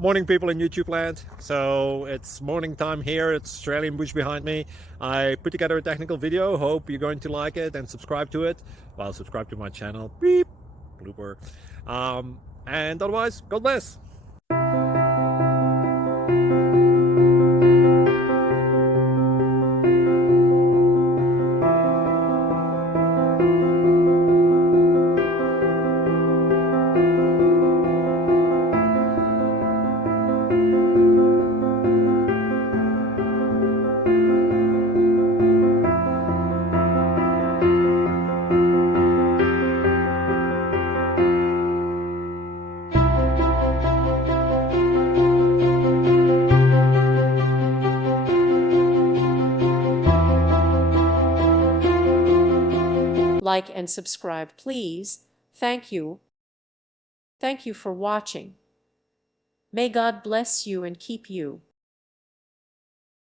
Morning, people in YouTube land. So it's morning time here. It's Australian bush behind me. I put together a technical video. Hope you're going to like it and subscribe to it. Well, subscribe to my channel. Beep, blooper. And otherwise, God bless. Like and subscribe, please. Thank you. Thank you for watching. May God bless you and keep you.